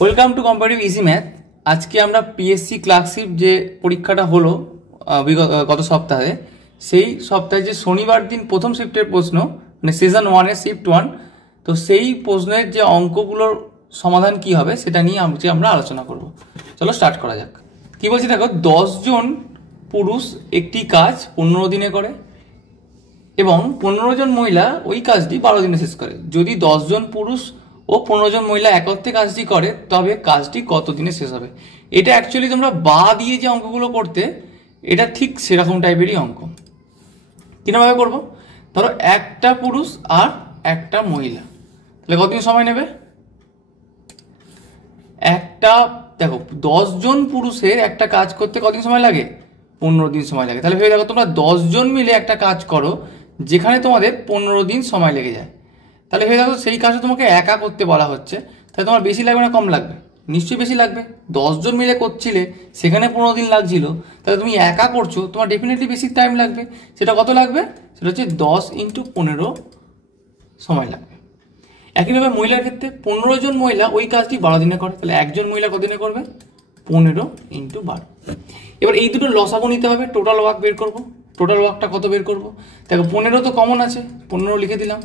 Welcome to comparative easy math. আজকে আমরা PSC clerkship যে পরীক্ষাটা হলো গত সপ্তাহে, সেই সপ্তাহে যে শনিবার দিন প্রথম শিফটের প্রশ্ন, মানে সিজন 1-এর শিফট 1, তো সেই প্রশ্নের যে অঙ্কগুলোর সমাধান কি হবে সেটা নিয়ে আমরা আলোচনা করব। চলো স্টার্ট করা যাক। কি বলছি দেখো, 10 জন পুরুষ একটি কাজ 15 দিনে করে এবং 15 জন মহিলা ওই কাজটি 12 দিনে শেষ করে। যদি 10 জন পুরুষ ও 15 জন মহিলা একত্রে কাজটি করে তবে কাজটি কত দিনে শেষ হবে। এটা অ্যাকচুয়ালি তোমরা বা দিয়ে যে অঙ্কগুলো করতে, এটা ঠিক সেরকম টাইপেরই অঙ্ক। কিভাবে করব? ধরো একটা পুরুষ আর একটা মহিলা, তাহলে কতদিন সময় নেবে? দেখো 10 জন পুরুষের একটা কাজ করতে কতদিন সময় লাগে? 15 দিন সময় লাগে। তাহলে ভেবে দেখো, তোমরা 10 জন মিলে একটা কাজ করো যেখানে তোমাদের 15 দিন সময় লেগে যায়। তাহলে ভেবে দেখো, সেই কাজটা তোমাকে একা করতে বলা হচ্ছে, তাহলে তোমার বেশি লাগবে না কম লাগবে? নিশ্চয়ই বেশি লাগবে। 10 জন মিলে করছিলে, সেখানে 15 দিন লাগছিল, তাহলে তুমি একা করছো, তোমার ডেফিনেটলি বেশি টাইম লাগবে। সেটা কত লাগবে? সেটা হচ্ছে 10 × 15 সময় লাগবে। একইভাবে মহিলার ক্ষেত্রে 15 জন মহিলা ওই কাজটি 12 দিনে করে, তাহলে একজন মহিলা কত দিনে করবে? 15 × 12। এবার এই দুটো লসাগু নিতে হবে, টোটাল ওয়ার্ক বের করব। টোটাল ওয়ার্কটা কত বের করব? দেখো 15 তো কমন আছে, 15 লিখে দিলাম,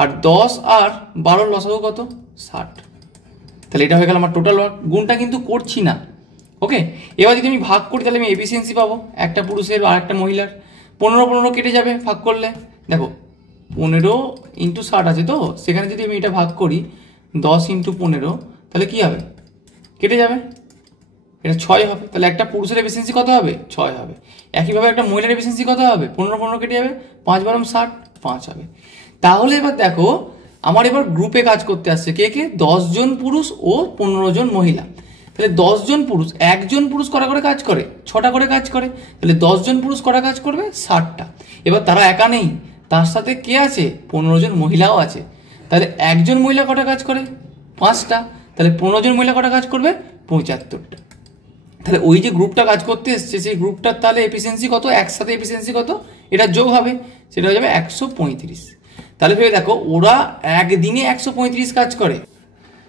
আর 10 আর 12 লসাগু কত? 60। তাহলে এটা হয়ে গেল আমার টোটাল ওয়ার্ক। গুণটা কিন্তু করছি না, ওকে। এবার যদি আমি ভাগ করি তাহলে আমি এফিসিয়েন্সি পাবো একটা পুরুষের আর একটা মহিলার। 15 কেটে যাবে ভাগ করলে। দেখো 15 × 60 আছে, তো সেখানে যদি আমি এটা ভাগ করি 10 × 15, তাহলে কি হবে? কেটে যাবে, এটা 6 হবে। তাহলে একটা পুরুষের এফিসিয়েন্সি কত হবে? 6 হবে। একইভাবে একটা মহিলার এফিসিয়েন্সি কত হবে? 15 কেটে যাবে, 5 × 12 = 60, 5 হবে। তাহলে এবার দেখো, আমার এবার গ্রুপে কাজ করতে আসছে কে কে? 10 জন পুরুষ ও 15 জন মহিলা। তাহলে 10 জন পুরুষ, একজন পুরুষ কটা করে কাজ করে? 6টা করে কাজ করে। তাহলে 10 জন পুরুষ কটা কাজ করবে? 60টা। এবার তারা একা নেই, তার সাথে কে আছে? 15 জন মহিলাও আছে। তাহলে একজন মহিলা কটা কাজ করে? 5টা। তাহলে 15 জন মহিলা কটা কাজ করবে? 75টা। তাহলে ওই যে গ্রুপটা কাজ করতে এসছে, সেই গ্রুপটার তাহলে এফিসিয়েন্সি কত? একসাথে এফিসিয়েন্সি কত? এটা যোগ হবে, সেটা হয়ে যাবে 135। তাহলে ভেবে দেখো, ওরা একদিনে 135 কাজ করে,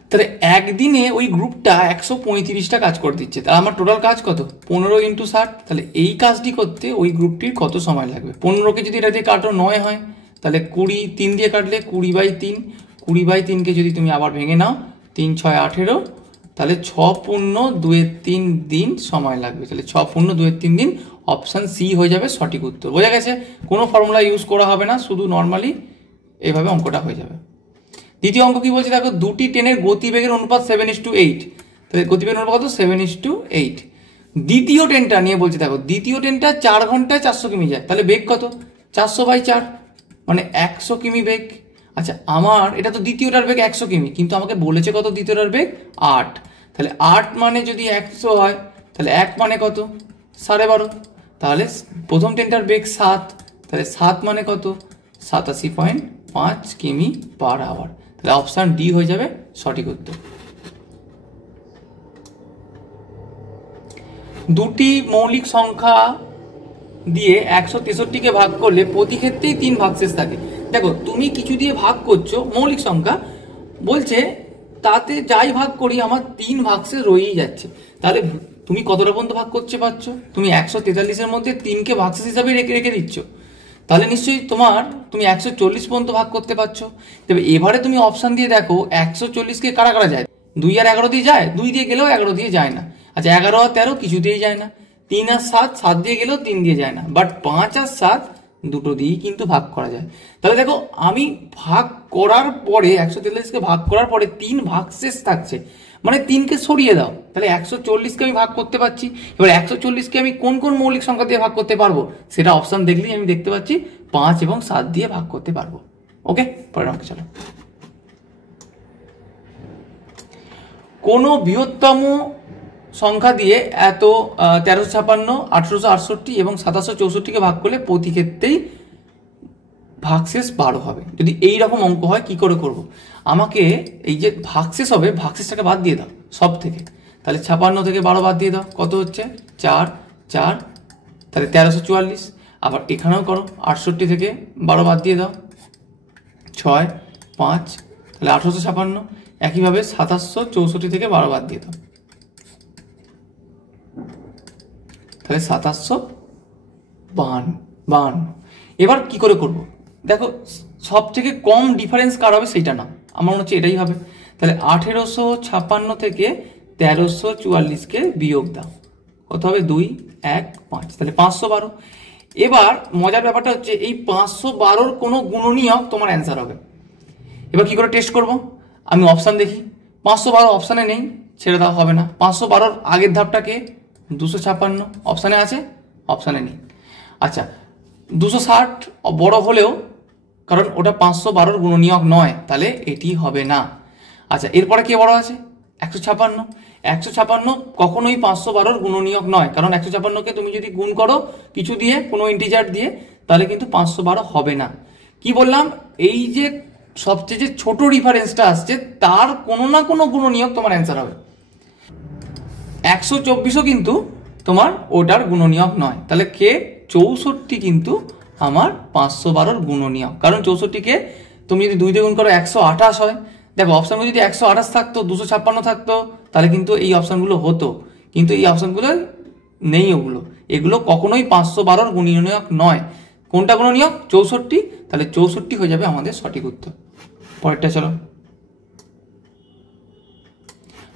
তাহলে একদিনে ওই গ্রুপটা 135টা কাজ করে দিচ্ছে। তাহলে আমার টোটাল কাজ কত? 15 × 60। তাহলে এই কাজটি করতে ওই গ্রুপটির কত সময় লাগবে? 15কে যদি এটা দিয়ে কাটো 9 হয়, তাহলে 20, 3 দিয়ে কাটলে 20/3, 20/3কে যদি তুমি আবার ভেঙে নাও, 3 × 6 = 18, তাহলে 6 × 2-3 দিন সময় লাগবে। তাহলে 6 × 2-3 দিন, অপশান সি হয়ে যাবে সঠিক উত্তর। বোঝা গেছে? কোনো ফর্মুলা ইউজ করা হবে না, শুধু নর্মালি এইভাবে অঙ্কটা হয়ে যাবে। দ্বিতীয় অঙ্ক কি বলছে দেখো, দুটি ট্রেনের গতিবেগের অনুপাত 7:8। তাহলে গতিবেগের অনুপাত কত? 7:8। দ্বিতীয় ট্রেনটা নিয়ে বলছে দেখো, দ্বিতীয় ট্রেনটা 4 ঘন্টায় 400 কিমি যায়, তাহলে বেগ কত? 400/4, মানে 100 কিমি বেগ। আচ্ছা, আমার এটা তো দ্বিতীয়টার বেগ 100 কিমি, কিন্তু আমাকে বলেছে কত? দ্বিতীয়টার বেগ 8। তাহলে 8 মানে যদি 100 হয়, তাহলে 1 মানে কত? 12.5। তাহলে প্রথম ট্রেনটার বেগ 7, তাহলে 7 মানে কত? 87.5 কিমি/আওয়ার। তাহলে অপশান ডি হয়ে যাবে সঠিক উত্তর। দুটি মৌলিক সংখ্যা দিয়ে 163কে ভাগ করলে প্রতি ক্ষেত্রেই 3 ভাগশেষ থাকে। দেখো, তুমি কিছু দিয়ে ভাগ করছো মৌলিক সংখ্যা, বলছে তাতে যাই ভাগ করি আমার 3 ভাগশেষ রয়েই যাচ্ছে। তাহলে তুমি কতটা পর্যন্ত ভাগ করতে পারছো? তুমি 143-এর মধ্যে 3কে ভাগশেষ হিসাবে রেখে দিচ্ছ, তাহলে নিশ্চয়ই তুমি 140 পর্যন্ত ভাগ করতে পারছো। তবে এবারে তুমি অপশান দিয়ে দেখো, 140কে কারা কারা যায়? 2 আর 11 দিয়ে যায়, 2 দিয়ে গেলেও 11 দিয়ে যায় না। আচ্ছা, 11 আর 13 কিছুতেই যায় না। 3 আর 7, 7 দিয়ে গেলেও 3 দিয়ে যায় না। বাট 5 আর 7 দুটো দিয়েই কিন্তু ভাগ করা যায়। তাহলে দেখো, আমি ভাগ করার পরে 143কে ভাগ করার পরে 3 ভাগশেষ থাকছে, মানে 3কে সরিয়ে দাও, তাহলে 140কে আমি ভাগ করতে পারছি। এবার 140কে আমি কোন কোন মৌলিক সংখ্যা দিয়ে ভাগ করতে পারবো সেটা অপশান দেখলেই আমি দেখতে পাচ্ছি 5 এবং 7 দিয়ে ভাগ করতে পারবো। ওকে, পরের অঙ্কে চলো। কোনো বৃহত্তম সংখ্যা দিয়ে এত 1356, 1868 এবং 2764কে ভাগ করলে প্রতি ক্ষেত্রেই ভাগশেষ 12 হবে। যদি এই রকম অঙ্ক হয় কি করে করব? আমাকে এই যে ভাগশেষ হবে, ভাগশেষটাকে বাদ দিয়ে দাও সব থেকে। তাহলে 56 থেকে 12 বাদ দিয়ে দাও, কত হচ্ছে? 4, 4, তাহলে 1344। আবার এখানেও করো, 68 থেকে 12 বাদ দিয়ে দাও, 6, 5, তাহলে 1856। একইভাবে 2764 থেকে 12 বাদ দিয়ে দাও, তাহলে 2752। এবার কি করে করব? দেখো সব থেকে কম ডিফারেন্স কার হবে সেইটা না, আমার মনে হচ্ছে এটাই হবে। তাহলে 1856 থেকে 1344কে বিয়োগ দাও, কত হবে? 2, 1, 5, তাহলে 512। এবার মজার ব্যাপারটা হচ্ছে এই 512-র কোনো গুণনীয়ক তোমার অ্যান্সার হবে। এবার কি করে টেস্ট করব? আমি অপশান দেখি, 512 অপশানে নেই, ছেড়ে দেওয়া হবে না। 512-র আগের ধাপটাকে 256 অপশানে আছে, অপশানে নেই। আচ্ছা 260 বড় হলেও, কারণ ওটা 512-র গুণনীয়ক নয়, তাহলে এটি হবে না। আচ্ছা এরপরে কে বড় আছে? 156। 156 কখনোই 512-র গুণনীয়ক নয়, কারণ 156কে তুমি যদি গুণ করো কিছু দিয়ে, কোনো ইন্টিজার দিয়ে, তাহলে কিন্তু 512 হবে না। কি বললাম? এই যে সবচেয়ে যে ছোট ডিফারেন্সটা আসছে তার কোনো না কোনো গুণনীয়ক তোমার অ্যান্সার হবে। 124ও কিন্তু তোমার ওটার গুণনীয়ক নয়, তাহলে কে? 64 কিন্তু আমার 512-র গুণনীয়ক, কারণ 64কে তুমি যদি 2 দিয়ে গুণ করো 128 হয়। দেখো অপশানগুলো যদি 128 থাকতো, 256 থাকতো, তাহলে কিন্তু এই অপশানগুলো হতো, কিন্তু এই অপশানগুলো নেই। এগুলো কখনোই 512-র গুণনীয়ক নয়। কোনটা গুণনীয়ক? 64, তাহলে 64 হয়ে যাবে আমাদের সঠিক উত্তর। পরেরটা চলো।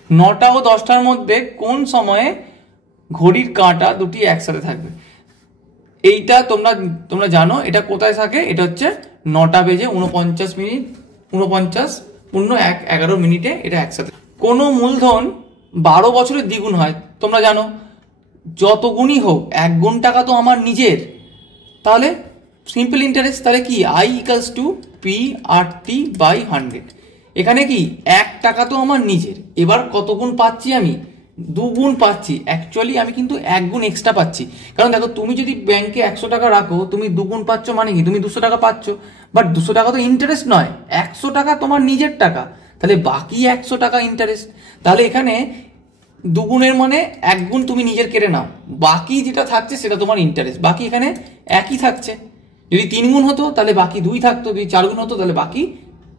9টা ও 10টার মধ্যে কোন সময়ে ঘড়ির কাঁটা দুটি একসাথে থাকবে? এইটা তোমরা জানো, এটা কোথায় থাকে? এটা হচ্ছে 9টা বেজে 49 মিনিট 49:11 মিনিটে এটা একসাথে। কোনো মূলধন 12 বছরের দ্বিগুণ হয়, তোমরা জানো। যত গুণই হোক, 1 গুণ টাকা তো আমার নিজের, তাহলে সিম্পল ইন্টারেস্ট, তাহলে কি I = P/100। এখানে কি 1 টাকা তো আমার নিজের, এবার কত গুণ পাচ্ছি আমি? 2 গুণ পাচ্ছি। অ্যাকচুয়ালি আমি কিন্তু 1 গুণ এক্সট্রা পাচ্ছি, কারণ দেখো তুমি যদি ব্যাংকে 100 টাকা রাখো, তুমি 2 গুণ পাচ্ছ, মানে কি তুমি 200 টাকা পাচ্ছ। বাট 200 টাকা তো ইন্টারেস্ট নয়, 100 টাকা তোমার নিজের টাকা, তাহলে বাকি 100 টাকা ইন্টারেস্ট। তাহলে এখানে 2 গুণের মানে 1 গুণ তুমি নিজের কেড়ে নাও, বাকি যেটা থাকছে সেটা তোমার ইন্টারেস্ট, বাকি এখানে একই থাকছে। যদি 3 গুণ হতো তাহলে বাকি 2 থাকতো, যদি 4 গুণ হতো তাহলে বাকি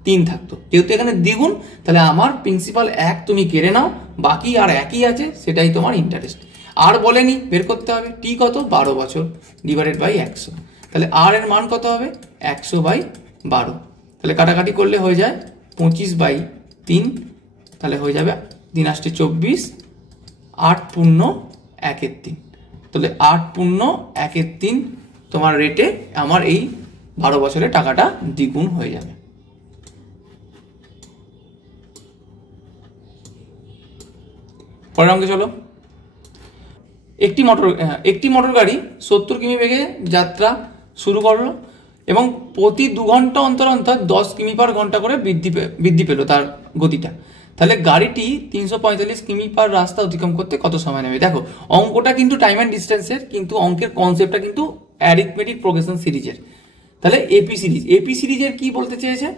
3 থাকতো। যেহেতু এখানে দ্বিগুণ, তাহলে আমার প্রিন্সিপাল 1 তুমি কেড়ে নাও, বাকি আর একই আছে, সেটাই তোমার ইন্টারেস্ট। আর বলেনি বের করতে হবে, টি কত? 12 বছর ডিভাইডেড বাই 100, তাহলে আর এর মান কত হবে? 100/12। তাহলে কাটাকাটি করলে হয়ে যায় 25/3, তাহলে হয়ে যাবে 3 × 24, 8 পূর্ণ 1/3, তাহলে 8 পূর্ণ 1/3 তোমার রেটে আমার এই 12 বছরে টাকাটা দ্বিগুণ হয়ে যাবে। পরের অঙ্কে চলো। একটি মোটর গাড়ি 70 কিমি বেগে যাত্রা শুরু করলো এবং প্রতি 2 ঘন্টা অন্তর অন্তর 10 কিমি/ঘন্টা করে বৃদ্ধি পেল তার গতিটা। তাহলে গাড়িটি 345 কিমি/ঘন্টা রাস্তা অতিক্রম করতে কত সময় নেবে? দেখো অঙ্কটা কিন্তু টাইম অ্যান্ড ডিস্টেন্সের, কিন্তু অঙ্কের কনসেপ্টটা কিন্তু অ্যারিথমেটিক প্রোগ্রেশন সিরিজের। তাহলে এপি সিরিজের কি বলতে চেয়েছে?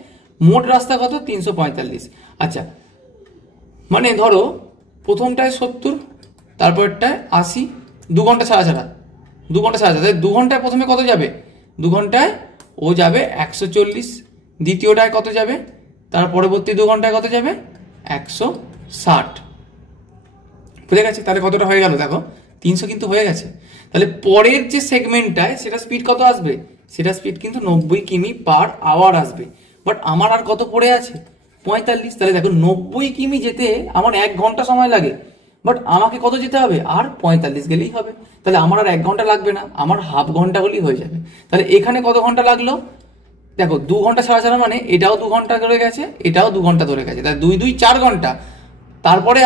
মোট রাস্তা কত? 345। আচ্ছা মানে ধরো প্রথমটায় 70, তারপরটায় 80, 2 ঘন্টা ছাড়া ছাড়া, 2 ঘন্টা ছাড়া ছাড়া, 2 ঘন্টায় প্রথমে কত যাবে? 2 ঘন্টায় ও যাবে 140, দ্বিতীয়টায় কত যাবে? তার পরবর্তী 2 ঘন্টায় কত যাবে? 160। বুঝে গেছে? তাহলে কতটা হয়ে গেল? দেখো 300 কিন্তু হয়ে গেছে। তাহলে পরের যে সেগমেন্টটায় সেটা স্পিড কত আসবে? সেটা স্পিড কিন্তু 90 কিমি/আওয়ার আসবে। বাট আমার আর কত পড়ে আছে? 45। তাহলে দেখো 90 কিমি যেতে আমার 1 ঘন্টা সময় লাগে, বাট আমাকে কত যেতে হবে? আর 45 গেলেই হবে। তাহলে আমার আর 1 ঘন্টা লাগবে না, আমার হাফ ঘন্টা হলেই হয়ে যাবে। তাহলে এখানে কত ঘন্টা লাগলো? দেখো 2 ঘন্টা ছাড়া ছাড়া মানে এটাও 2 ঘন্টা ধরে গেছে, এটাও 2 ঘন্টা ধরে গেছে, তাহলে 2 2 4 ঘন্টা, তারপরে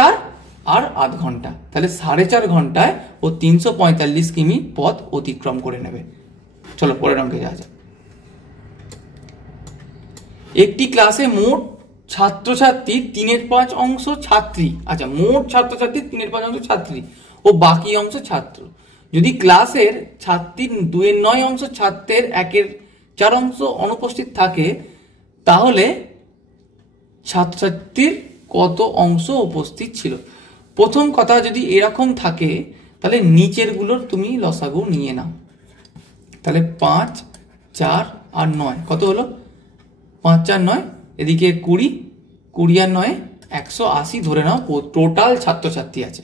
আর আধ ঘন্টা, তাহলে 4.5 ঘন্টায় ও 345 কিমি পথ অতিক্রম করে নেবে। চলো পরের অঙ্কে যাওয়া যাক। একটি ক্লাসে মোট ছাত্রছাত্রী 3/5 অংশ ছাত্রী, আচ্ছা মোট ছাত্রছাত্রী 3/5 অংশ ছাত্রী ও বাকি অংশ ছাত্র। যদি ক্লাসের ছাত্রীর 2/9 অংশ ছাত্রের 1/4 অংশ অনুপস্থিত থাকে, তাহলে ছাত্রছাত্রীর কত অংশ উপস্থিত ছিল? প্রথম কথা, যদি এরকম থাকে তাহলে নিচের গুলোর তুমি লসাগু নিয়ে নাও। তাহলে 5, 4 আর 9 কত হলো? 5 4 9, এদিকে 20, 20 আর 9 180 ধরে নাও টোটাল ছাত্রছাত্রী আছে।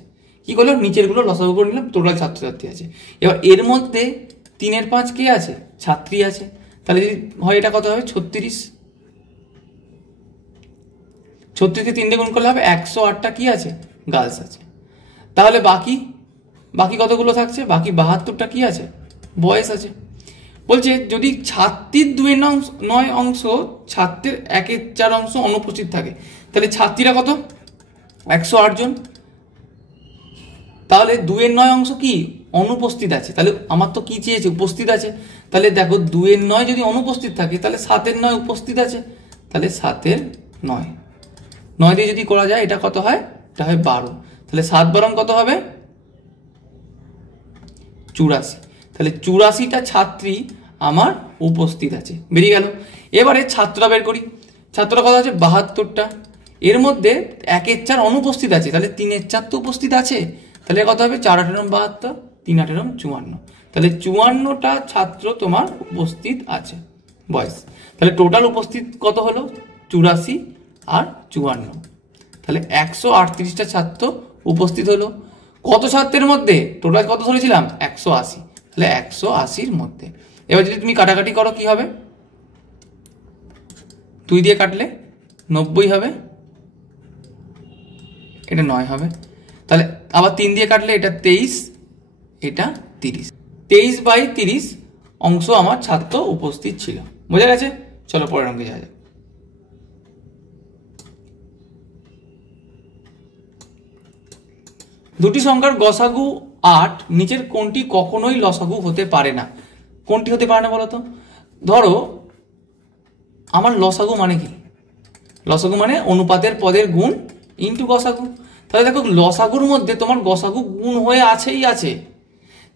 কি করলাম, নিচের গুলো লসাগু করে নিলাম, টোটাল ছাত্রছাত্রী আছে। এবার এর মধ্যে 3/5 কে আছে, ছাত্রী আছে। তাহলে যদি হয় এটা কত হবে, 36। 36কে 3 দিয়ে গুণ করলে হবে 108টা কি আছে, গার্লস আছে। তাহলে বাকি কতগুলো থাকছে, বাকি 72টা কি আছে, বয়েস আছে। বলছে যদি ছাত্রীর 2/9 অংশ ছাত্রের 1/4 অংশ অনুপস্থিত থাকে, তাহলে ছাত্রীরা কত, 108 জন। তাহলে 2/9 অংশ কি অনুপস্থিত আছে, তাহলে আমার তো কি চেয়েছে, উপস্থিত আছে। তাহলে দেখো 2/9 যদি অনুপস্থিত থাকে, তাহলে 7/9 উপস্থিত আছে। তাহলে 7/9 9 দিয়ে যদি করা যায়, এটা কত হয়, এটা হয় 12। তাহলে 7 12 কত হবে, 84। তাহলে 84টা ছাত্রী আমার উপস্থিত আছে, বেরিয়ে গেল। এবারে ছাত্ররা বের করি। ছাত্ররা কত আছে, 72টা। এর মধ্যে 1/4 অনুপস্থিত আছে, তাহলে 3/4 তো উপস্থিত আছে। তাহলে কত হবে, 4 8 72, 3 8 54। তাহলে 54টা ছাত্র তোমার উপস্থিত আছে, বয়স। তাহলে টোটাল উপস্থিত কত হলো, 84 আর 54। তাহলে 138টা ছাত্র উপস্থিত হলো। কত ছাত্রের মধ্যে, টোটাল কত ধরেছিলাম, 180। তাহলে 180-র মধ্যে। এবার যদি তুমি কাটাকাটি করো কি হবে, 2 দিয়ে কাটলে 90 হবে, এটা 9 হবে। তাহলে আবার 3 দিয়ে কাটলে এটা 23, এটা 30। 23/30 অংশ আমার ছাত্র উপস্থিত ছিল। বোঝা গেছে? চলো পরের অঙ্কে যাওয়া যাক। দুটি সংখ্যার গসাগু 8, নিচের কোনটি কখনোই লসাগু হতে পারে না? কোনটি হতে পারে না বলতো? ধরো আমার লসাগু মানে কি, লসাগু মানে অনুপাতের পদের গুণ ইন্টু গসাগু। তাহলে দেখো লসাগুর মধ্যে তোমার গসাগু গুণ হয়ে আছেই আছে।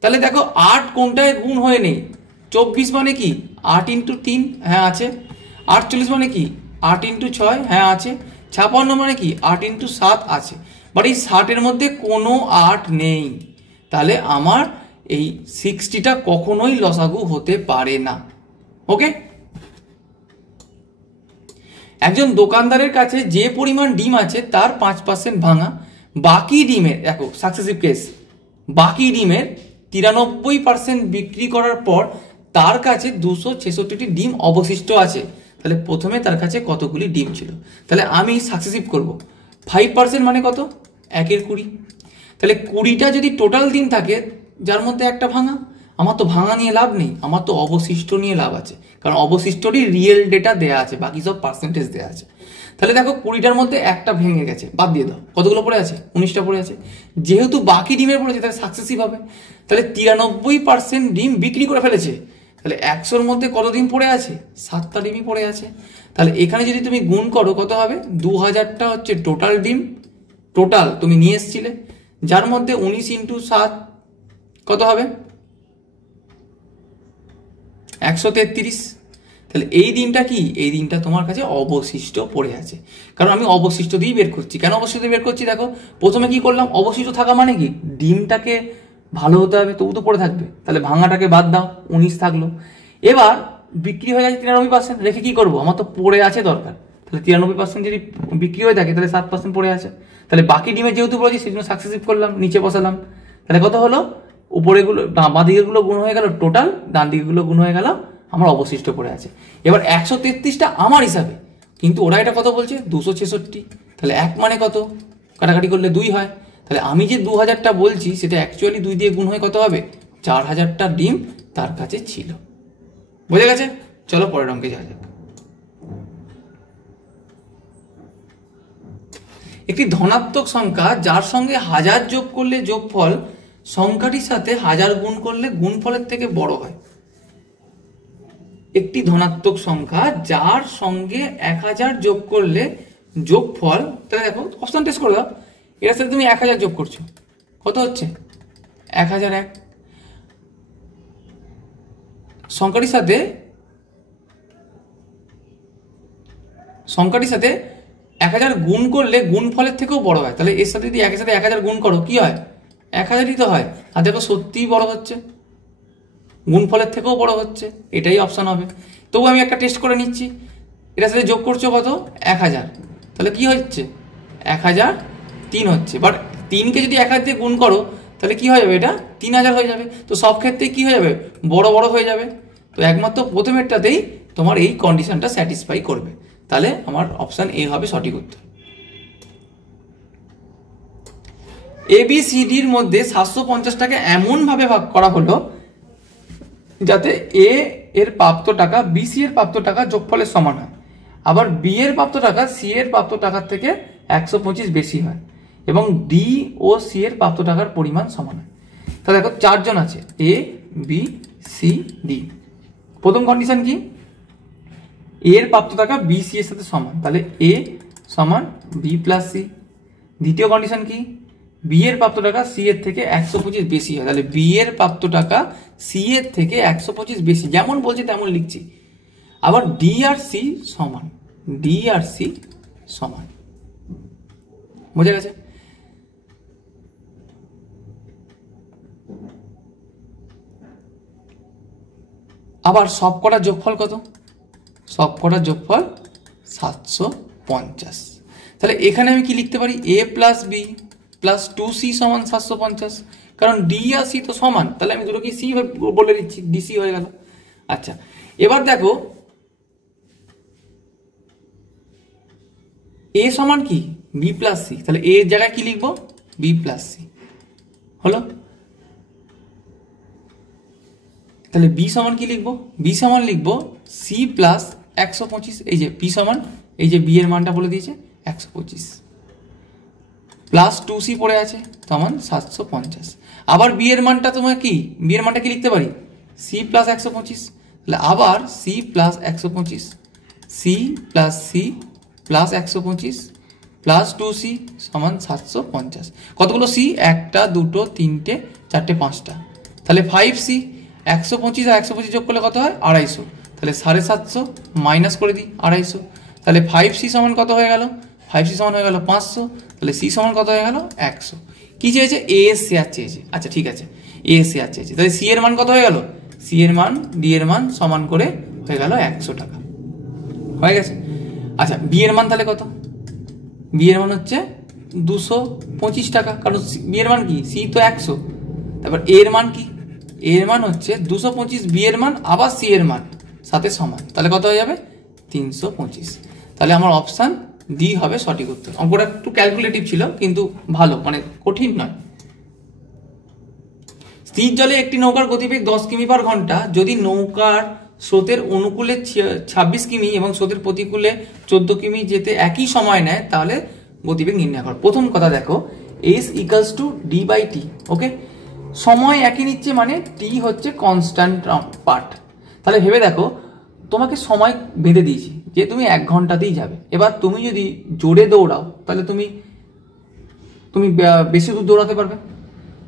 তাহলে দেখো 8 কোনটায় গুণ হয়ে নেই, 24 মানে কি 8 × 3, হ্যাঁ আছে। 48 মানে কি 8 × 6, হ্যাঁ আছে। 56 মানে কি 8 × 7 আছে। বাট এই 60-এর মধ্যে কোনো 8 নেই। তাহলে আমার এই 60টা কখনোই লসাগু হতে পারে না। ওকে, একজন দোকানদারের কাছে যে পরিমাণ ডিম আছে তার 5% ভাঙা, বাকি ডিমের, দেখো সাকসেসিভ কেস, বাকি ডিমের 93% বিক্রি করার পর তার কাছে 266টি ডিম অবশিষ্ট আছে। তাহলে প্রথমে তার কাছে কতগুলি ডিম ছিল? তাহলে আমি সাকসেসিভ করব। 5% মানে কত, 1/20। তাহলে 20টা যদি টোটাল ডিম থাকে, যার মধ্যে একটা ভাঙা, আমার তো ভাঙা নিয়ে লাভ নেই, আমার তো অবশিষ্ট নিয়ে লাভ আছে। কারণ অবশিষ্টরই রিয়েল ডেটা দেয়া আছে, বাকি সব পার্সেন্টেজ দেওয়া আছে। তাহলে দেখো 20টার মধ্যে একটা ভেঙে গেছে, বাদ দিয়ে দাও, কতগুলো পড়ে আছে, 19টা পড়ে আছে। যেহেতু বাকি ডিমের পড়েছে, তাহলে সাকসেসিভ হবে। তাহলে 93% ডিম বিক্রি করে ফেলেছে। তাহলে 100-র মধ্যে কত ডিম পড়ে আছে, 7টা ডিমই পড়ে আছে। তাহলে এখানে যদি তুমি গুণ করো কত হবে, 2000টা হচ্ছে টোটাল ডিম, টোটাল তুমি নিয়ে এসছিলে, যার মধ্যে 19 × 7 কত হবে, 133। তাহলে এই ডিমটা কি, এই ডিমটা তোমার কাছে অবশিষ্ট পড়ে আছে। কারণ আমি অবশিষ্ট দিয়েই বের করছি। কেন অবশিষ্ট দিয়ে বের করছি, দেখো প্রথমে কি করলাম, অবশিষ্ট থাকা মানে কি, ডিমটাকে ভালো হতে হবে, তবু তো পড়ে থাকবে। তাহলে ভাঙাটাকে বাদ দাও, 19 থাকলো। এবার বিক্রি হয়ে গেছে 93%, রেখে কি করবো, আমার তো পড়ে আছে দরকার। তাহলে 93% যদি বিক্রি হয়ে থাকে, তাহলে 7% পড়ে আছে। তাহলে বাকি ডিমে যেহেতু পড়েছি, সেই জন্য সাকসেসিভ করলাম, নিচে বসালাম। তাহলে কত হলো, উপরেগুলো বাঁ দিকের গুলো গুণ হয়ে গেল টোটাল, ডান দিকের গুলো গুণ হয়ে গেল আমার অবশিষ্ট পড়ে আছে। এবার 133টা আমার হিসাবে, কিন্তু ওরা এটা কত বলছে, 266। তাহলে 1 মানে কত, কাটাকাটি করলে 2 হয়। তাহলে আমি যে 2000টা বলছি, সেটা অ্যাকচুয়ালি 2 দিয়ে গুণ হয়ে কত হবে, 4000টা ডিম তার কাছে ছিল। বোঝা গেছে? চলো পরের অঙ্কে যাওয়া যাক। একটি ধনাত্মক সংখ্যা যার সঙ্গে 1000 যোগ করলে যোগফল সংখ্যাটির সাথে 1000 গুণ করলে গুণফলের থেকে বড় হয়। একটি ধনাত্মক সংখ্যা যার সঙ্গে 1000 যোগ করলে যোগফল, তাহলে দেখো অপশন টেস্ট করে দাও, এর সাথে তুমি 1000 যোগ করছো, কত হচ্ছে 1001। সংখ্যাটির সাথে 1000 গুণ করলে গুণফলের থেকেও বড় হয়। তাহলে এর সাথে যদি 1 এর সাথে 1000 গুণ করো, কি হয়, 1000ই তো হয়। আর দেখো সত্যিই বড় হচ্ছে, গুণফলের থেকেও বড় হচ্ছে, এটাই অপশন হবে। তবু আমি একটা টেস্ট করে নিচ্ছি, এটার সাথে যোগ করছো কত, 1000, তাহলে কি হচ্ছে 1003 হচ্ছে, বাট 3কে যদি 1000 দিয়ে গুণ করো তাহলে কি হয়ে যাবে, এটা 3000 হয়ে যাবে। তো সব ক্ষেত্রে কি হয়ে যাবে, বড় বড় হয়ে যাবে। তো একমাত্র প্রথমেরটাতেই তোমার এই কন্ডিশনটা স্যাটিসফাই করবে, তাহলে আমার অপশান এ হবে সঠিক উত্তর। ABCDর মধ্যে 750টাকে এমনভাবে ভাগ করা হলো যাতে এ এর প্রাপ্ত টাকা BC এর প্রাপ্ত টাকা যোগফলের সমান হয়, আবার B এর প্রাপ্ত টাকা C এর প্রাপ্ত টাকার থেকে 125 বেশি হয়, এবং D ও C এর প্রাপ্ত টাকার পরিমাণ সমান হয়। তাহলে দেখো 4 জন আছে, A B C D। প্রথম কন্ডিশন কি, A এর প্রাপ্ত টাকা BC এর সাথে সমান, তাহলে A সমান B প্লাস C। দ্বিতীয় কন্ডিশন কি, B এর প্রাপ্ত টাকা C এর থেকে 125 বেশি হয়, তাহলে B এর প্রাপ্ত টাকা C এর থেকে 125 বেশি, যেমন বলছে তেমন লিখছি। আবার D আর C সমান, D আর C সমান। বোঝা গেছে? আবার সবকটার যোগফল কত, সবকটার যোগফল 750। তাহলে এখানে আমি কি লিখতে পারি, A plus B plus 2C সমান 750, কারণ D আর C তো সমান, তাহলে আমি দুটোকে C বলে দিচ্ছি, DC হয়ে গেল। আচ্ছা, এবার দেখো A সমান কি, B প্লাস C, তাহলে A এর জায়গায় কি লিখবো, B প্লাস C হলো। তাহলে B সমান কি লিখবো, B সমান লিখবো C প্লাস 125, এই যে B সমান, এই যে B এর মানটা বলে দিয়েছে 125, প্লাস 2C পড়ে আছে সমান 750। আবার B এর মানটা তোমার কি, B এর মানটা কি লিখতে পারি, C প্লাস 125, তাহলে আবার C plus 125, C plus C plus 125 plus 2C সমান 750। কতগুলো C, 1টা 2টো 3টে 4টে 5টা, তাহলে 5C। 125 আর 125 যোগ করলে কত হয়, 250, তাহলে 750 মাইনাস করে দিই 250, তাহলে 5C সমান কত হয়ে গেল, 5C সমান হয়ে গেল 500, তাহলে C সমান কত হয়ে গেল 100। কি চেয়েছে, A এর শেয়ার চেয়েছে। আচ্ছা ঠিক আছে, A এর শেয়ার চেয়েছে, তাহলে C এর মান কত হয়ে গেল, C এর মান D এর মান সমান করে হয়ে গেল 100 টাকা, হয়ে গেছে। আচ্ছা, B এর মান তাহলে কত, B এর মান হচ্ছে 225 টাকা, কারণ B এর মান কি, C তো 100, তারপর A এর মান কি, A এর মান হচ্ছে 225, B এর মান আবার C এর মান সাথে সমান, তাহলে কত হয়ে যাবে 325। তাহলে আমার অপশান ডি হবে সঠিক উত্তর। অঙ্কটা একটু ক্যালকুলেটিভ ছিল কিন্তু ভালো, মানে কঠিন নয়। স্থির জলে একটি নৌকার গতিবেগ 10 কিমি পার ঘন্টা, যদি নৌকার স্রোতের অনুকূলে 26 কিমি এবং স্রোতের প্রতিকূলে 14 কিমি যেতে একই সময় নেয়, তাহলে গতিবেগ নির্ণয় কর। প্রথম কথা দেখো, S equals to D by T. Okay, সময় একই নিচ্ছে মানে টি হচ্ছে কনস্ট্যান্ট পার্ট। তাহলে ভেবে দেখো, তোমাকে সময় বেঁধে দিয়েছি যে তুমি 1 ঘন্টাতেই যাবে। এবার তুমি যদি জোরে দৌড়াও তাহলে তুমি বেশি দূর দৌড়াতে পারবে,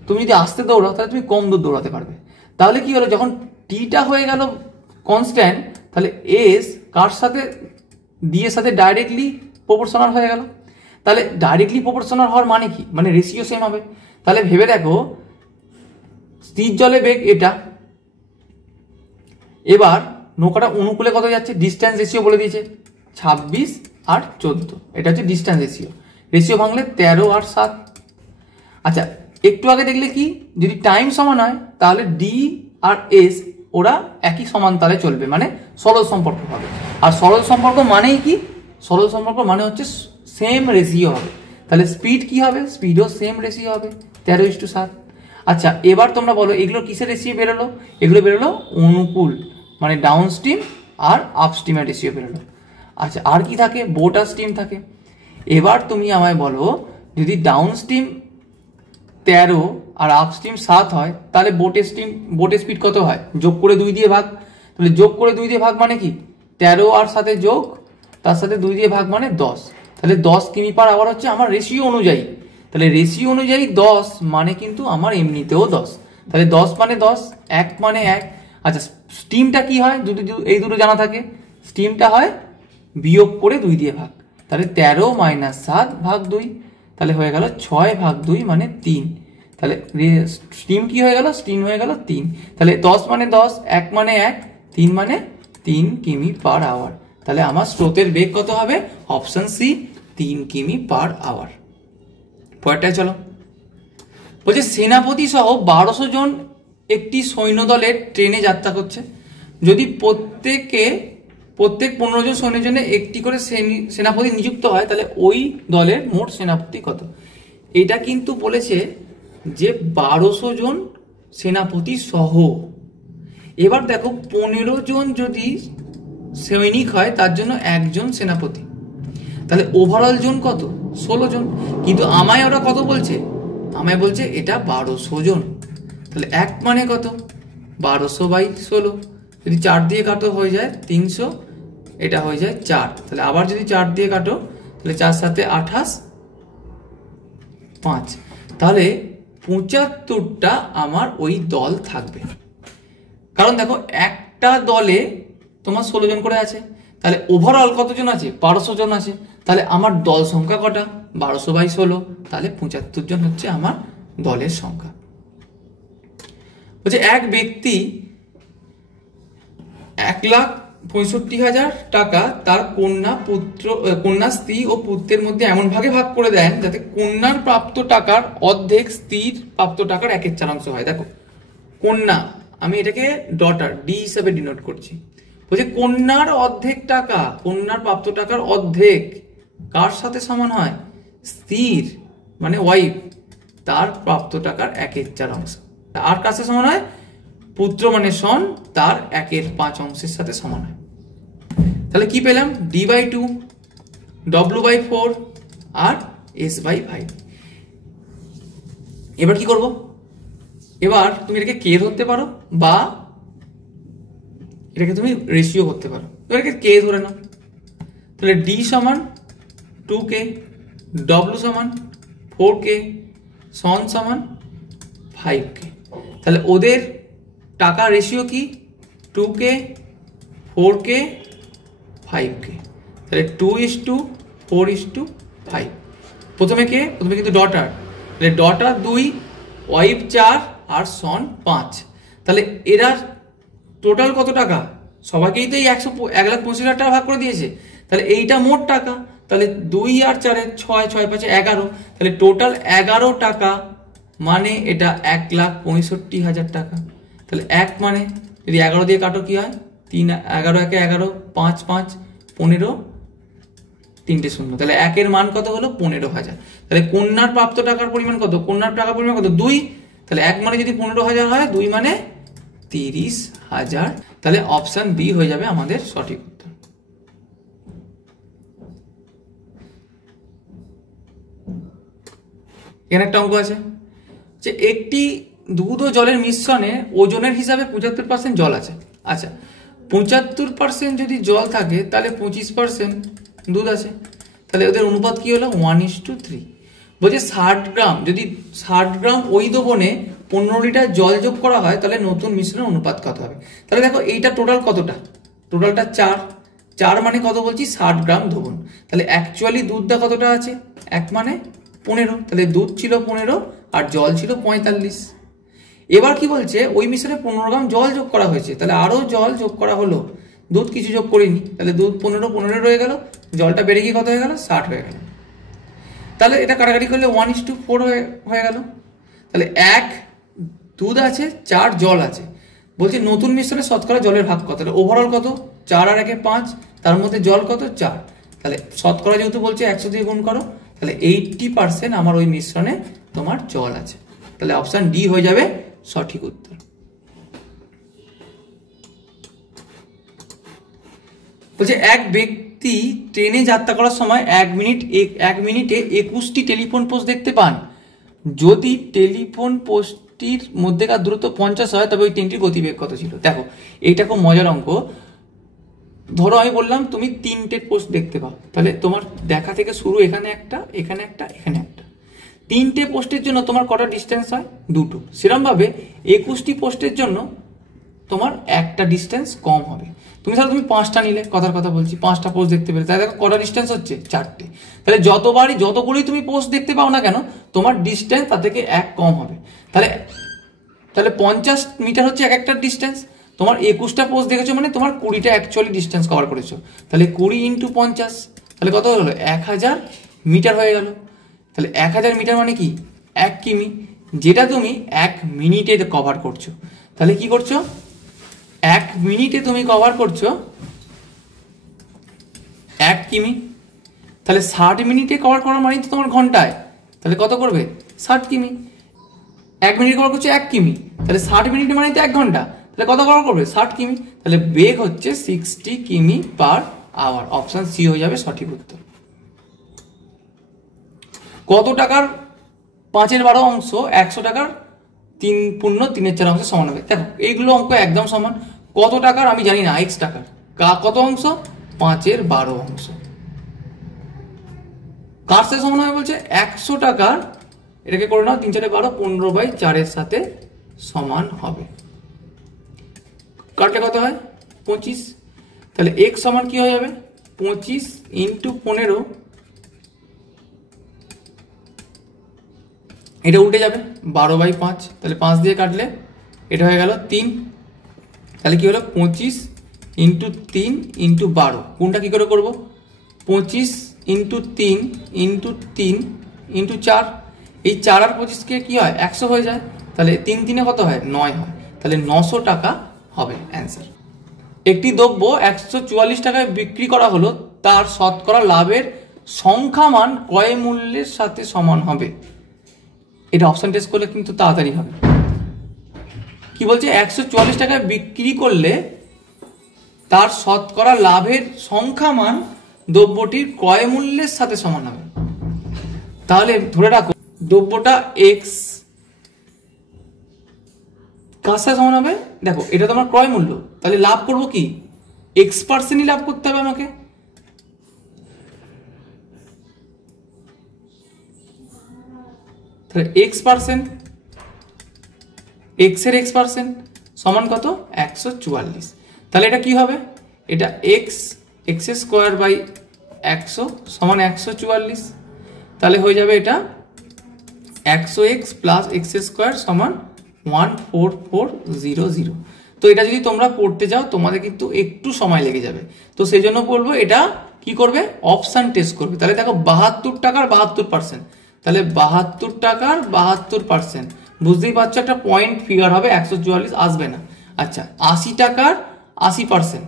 তুমি যদি আস্তে দৌড়াও তাহলে তুমি কম দূর দৌড়াতে পারবে। তাহলে কি হলো, যখন টিটা হয়ে গেল কনস্ট্যান্ট, তাহলে এস কার সাথে, ডি এর সাথে ডাইরেক্টলি প্রপোর্শনাল হয়ে গেল। তাহলে ডাইরেক্টলি প্রপোর্শনাল হওয়ার মানে কি, মানে রেশিও সেম হবে। তাহলে ভেবে দেখো, স্থির জলে বেগ এটা, এবার নৌকাটা অনুকূলে কত যাচ্ছে, ডিস্ট্যান্স রেশিও বলে দিয়েছে 26 আর 14, এটা হচ্ছে ডিস্ট্যান্স রেশিও। রেশিও ভাঙলে 13 আর 7। আচ্ছা, একটু আগে দেখলে কি, যদি টাইম সমান হয় তাহলে ডি আর এস ওরা একই সমান তালে চলবে, মানে সরল সম্পর্ক হবে। আর সরল সম্পর্ক মানেই কি, সরল সম্পর্ক মানে হচ্ছে সেম রেশিও হবে। তাহলে স্পিড কি হবে, স্পিডও সেম রেশিও হবে 13:7। আচ্ছা, এবার তোমরা বলো এগুলো কিসের রেশিও বেরোলো, এগুলো বেরোলো অনুকূল, মানে ডাউন স্ট্রিম আর আপ স্ট্রিমের রেশিও বেরোলো। আচ্ছা, আর কি থাকে, বোট আর স্ট্রিম থাকে। এবার তুমি আমায় বলো, যদি ডাউন স্ট্রিম 13 আর আপ স্ট্রিম 7 হয়, তাহলে বোটের স্পিড কত হয়, যোগ করে 2 দিয়ে ভাগ। তাহলে যোগ করে 2 দিয়ে ভাগ মানে কি, 13 আর সাথে যোগ, তার সাথে 2 দিয়ে ভাগ মানে 10। তাহলে 10 কিমি পার আওয়ার হচ্ছে আমার রেশিও অনুযায়ী। তাহলে রেশিও অনুযায়ী 10 মানে কিন্তু আমার এমনিতেও 10। তাহলে 10 মানে 10, 1 মানে 1। আচ্ছা, স্টিমটা কি হয়, এই দুটো জানা থাকে, স্টিমটা হয় বিয়োগ করে 2 দিয়ে ভাগ। তাহলে 13 - 7 ভাগ 2, তাহলে হয়ে গেল 6 ভাগ 2 মানে 3। তাহলে স্টিম কি হয়ে গেল, স্টিম হয়ে গেল 3। তাহলে 10 মানে 10, 1 মানে 1, 3 মানে 3 কিমি পার আওয়ার। তাহলে আমার স্রোতের বেগ কত হবে, অপশন সি 3 কিমি পার আওয়ার। পরেরটায় চলো, বলছে সেনাপতি সহ 1200 জন একটি সৈন্যদলের ট্রেনে যাত্রা করছে। যদি প্রত্যেক 15 জন সৈন্যের জন্য একটি করে সেনাপতি নিযুক্ত হয়, তাহলে ওই দলের মোট সেনাপতি কত? এটা কিন্তু বলেছে যে 1200 জন সেনাপতি সহ। এবার দেখো 15 জন যদি সৈনিক হয় তার জন্য একজন সেনাপতি, তাহলে ওভারঅল জন কত? 16 জন। কিন্তু আমায় ওরা কত বলছে? আমায় বলছে এটা 1200 জন। তাহলে এক মানে কত? 1200/16। যদি 4 দিয়ে কাটো হয়ে যায় 300, এটা হয়ে যায় 4। তাহলে আবার যদি 4 দিয়ে কাটো তাহলে 4 7 28, 5। তাহলে 75টা আমার ওই দল থাকবে। কারণ দেখো একটা দলে তোমার 16 জন করে আছে, তাহলে ওভারঅল কতজন আছে? 1200 জন আছে। তাহলে আমার দল সংখ্যা কটা? 1200/16। তাহলে 75 জন হচ্ছে আমার দলের সংখ্যা। বলছে এক ব্যক্তি 1,65,000 টাকা তার কন্যা, স্ত্রী ও পুত্রের মধ্যে এমন ভাগে ভাগ করে দেন যাতে কন্যার প্রাপ্ত টাকার অর্ধেক স্ত্রীর প্রাপ্ত টাকার 1/4 হয়। দেখো কন্যা, আমি এটাকে ডটার ডি হিসাবে ডিনোট করছি। বলছে কন্যার অর্ধেক টাকা, কন্যার প্রাপ্ত টাকার অর্ধেক কার সাথে সমান হয়? স্ত্রীর মানে ওয়াইফ, তার প্রাপ্ত টাকার 1/4। আর কার সাথে সমান হয়? পুত্র মানে সন, তার 1/5 সাথে সমান হয়। তাহলে কি পেলাম? D/2, W/4 আর S/5। এবার কি করব? এবার তুমি এটাকে কে ধরতে পারো বা এটাকে তুমি রেশিও করতে পারো। এটাকে কে ধরে নাও। তাহলে D সমান 2K, W সমান 4K, সন সমান 5K। তাহলে ওদের টাকা রেশিও কি? 2K, 4K, 5K। তাহলে 2:4:5। প্রথমে কিন্তু ডটার, তাহলে ডটার 2, ওয়াইফ 4 আর সন 5। তাহলে এরা টোটাল কত টাকা? সবাইকেই তো এই 1,25,000 টাকা ভাগ করে দিয়েছে। তাহলে এইটা মোট টাকা। তাহলে 2 আর 4 6, 6 5 11। তাহলে টোটাল 11 টাকা, মানে এটা 1,65,000 টাকা। তাহলে এক মানে যদি 11 দিয়ে কাটো কি হয়? 3 11 1 11, 5 5 15, 3টে শূন্য। তাহলে একের মান কত হলো? 15,000। তাহলে কন্যার প্রাপ্ত টাকার পরিমাণ কত? কন্যার টাকার পরিমাণ কত? 2। তাহলে এক মানে যদি 15,000 হয়, 2 মানে 30,000। তাহলে অপশন বি হয়ে যাবে আমাদের সঠিক উত্তর। এখানে একটা অঙ্ক আছে যে একটি দুধ ও জলের মিশ্রণে ওজনের হিসাবে 75% জল আছে। আচ্ছা, 75% যদি জল থাকে তাহলে 25% দুধ আছে। তাহলে ওদের অনুপাত কি হলো? 1:3। বলছে 60 গ্রাম, যদি 60 গ্রাম ওই দ্রবণে 15 লিটার জল যোগ করা হয় তাহলে নতুন মিশ্রণের অনুপাত কত হবে? তাহলে দেখো এইটা টোটাল কতটা? টোটালটা 4 মানে কত বলছি? 60 গ্রাম দ্রবণ। তাহলে অ্যাকচুয়ালি দুধটা কতটা আছে? 1 মানে 15। তাহলে দুধ ছিল 15 আর জল ছিল 45। এবার কি বলছে? ওই মিশ্রণে 15 গ্রাম জল যোগ করা হয়েছে, তাহলে আরো জল যোগ করা হলো, দুধ কিছু যোগ করিনি। তাহলে দুধ 15 রয়ে গেল, জলটা বেড়ে গিয়ে কত হয়ে গেল? 60 হয়ে গেল। তাহলে এটা কাটাকাটি করলে 1:4 হয়ে গেল। তাহলে 1 দুধ আছে, 4 জল আছে। বলছি নতুন মিশ্রণে শতকরা জলের ভাগ কত? তাহলে ওভারঅল কত? 4 আর 1 5, তার মধ্যে জল কত? 4। তাহলে শতকরা যেহেতু বলছে 100 দিয়ে গুণ করো, তাহলে 80% আমার ওই মিশ্রণে তোমার জল আছে। তাহলে অপশন ডি হয়ে যাবে সঠিক উত্তর। বলছে এক ব্যক্তি ট্রেনে যাত্রা করার সময় 1 মিনিটে 21টি টেলিফোন পোস্ট দেখতে পান। যদি টেলিফোন পোস্টটির মধ্যেকার দূরত্ব 50 হয় তবে ওই ট্রেনটির গতিবেগ কত ছিল? দেখো এইটা খুব মজার অঙ্ক। ধরো আমি বললাম তুমি 3টে পোস্ট দেখতে পাও, তাহলে তোমার দেখা থেকে শুরু এখানে একটা, এখানে একটা, এখানে একটা। 3টে পোস্টের জন্য তোমার কটা ডিস্টেন্স হয়? 2টো। সেরকমভাবে 21টি পোস্টের জন্য তোমার একটা ডিস্টেন্স কম হবে। তুমি 5টা নিলে, কথার কথা বলছি, 5টা পোস্ট দেখতে পেলে, তাহলে দেখো কটা ডিস্টেন্স হচ্ছে? 4টে। তাহলে যতগুলোই তুমি পোস্ট দেখতে পাও না কেন, তোমার ডিস্টেন্স তার থেকে 1 কম হবে। তাহলে 50 মিটার হচ্ছে এক একটা ডিস্টেন্স। তোমার 21টা পোস্ট দেখেছো মানে তোমার 20টা অ্যাকচুয়ালি ডিস্টেন্স কভার করেছো। তাহলে 20 × 50, তাহলে কত হলো? 1000 মিটার হয়ে গেল। তাহলে 1000 মিটার মানে কি 1 কিমি, যেটা তুমি 1 মিনিটে কভার করছো। তাহলে কি করছো, 1 মিনিটে তুমি কভার করছো 1 কিমি। তাহলে 60 মিনিটে কভার করা মানে তো তোমার ঘন্টায়, তাহলে কত করবে 60 কিমি। 1 মিনিট কভার করছো 1 কিমি, তাহলে 60 মিনিট মানে তো 1 ঘন্টা, তাহলে কত কভার করবে 60 কিমি। তাহলে বেগ হচ্ছে 60 কিমি পার আওয়ার। অপশন সি হয়ে যাবে সঠিক উত্তর। কত টাকার 5/12 অংশ 100 টাকার 3/3 অংশ সমান হবে? দেখো এইগুলো অঙ্ক একদম সমান। কত টাকার আমি জানি না, x টাকার কত অংশ 5/12 অংশ, কার সাথে সমান হবে বলছে 100 টাকার, এটাকে করে নাও 3 4 12 15/4 সাথে সমান হবে। কাটলে কত হয় 25। তাহলে x সমান কি হয়ে যাবে 25 ইন্টু 15, এটা উল্টে যাবে 12/5, তাহলে 5 দিয়ে কাটলে এটা হয়ে গেল 3। তাহলে কি হলো 25 ইন্টু 3 ইন্টু 12, কোনটা কি করে করবো 25 ইন্টু 3 ইন্টু 3 ইন্টু 4, এই 4 আর 25 কি হয় 100 হয়ে যায়। তাহলে 3 3 কত হয় 9 হয়, তাহলে 900 টাকা হবে অ্যান্সার। একটি দ্রব্য 144 টাকায় বিক্রি করা হলো, তার শতকরা লাভের সংখ্যামান ক্রয় মূল্যের সাথে সমান হবে। এটা অপশন টেস্ট করলে কিন্তু তাড়াতাড়ি হবে। কি বলছে 144 টাকায় বিক্রি করলে তার শতকরা লাভের সংখ্যামান দ্রব্যটির ক্রয় মূল্যের সাথে সমান হবে। তাহলে ধরে রাখো দ্রব্যটা এক্স কার সাথে সমান হবে, দেখো এটা তো আমার ক্রয় মূল্য, তাহলে লাভ করব কি x% লাভ করতে হবে আমাকে। তাহলে x%, x এর x% সমান কত 144। তাহলে এটা কি হবে, এটা x²/100 সমান 144। তাহলে হয়ে যাবে এটা 100x + x² সমান 14400। তো এটা যদি তোমরা করতে যাও তোমাদের কিন্তু একটু সময় লেগে যাবে, তো সেই জন্য বলবো এটা কি করবে অপশন টেস্ট করবে। তাহলে দেখো 72 টাকার 72%, তাহলে 72 টাকার 72%, বুঝতেই পারছো একটা পয়েন্ট ফিগার হবে 144 আসবে না। আচ্ছা 80 টাকার 80%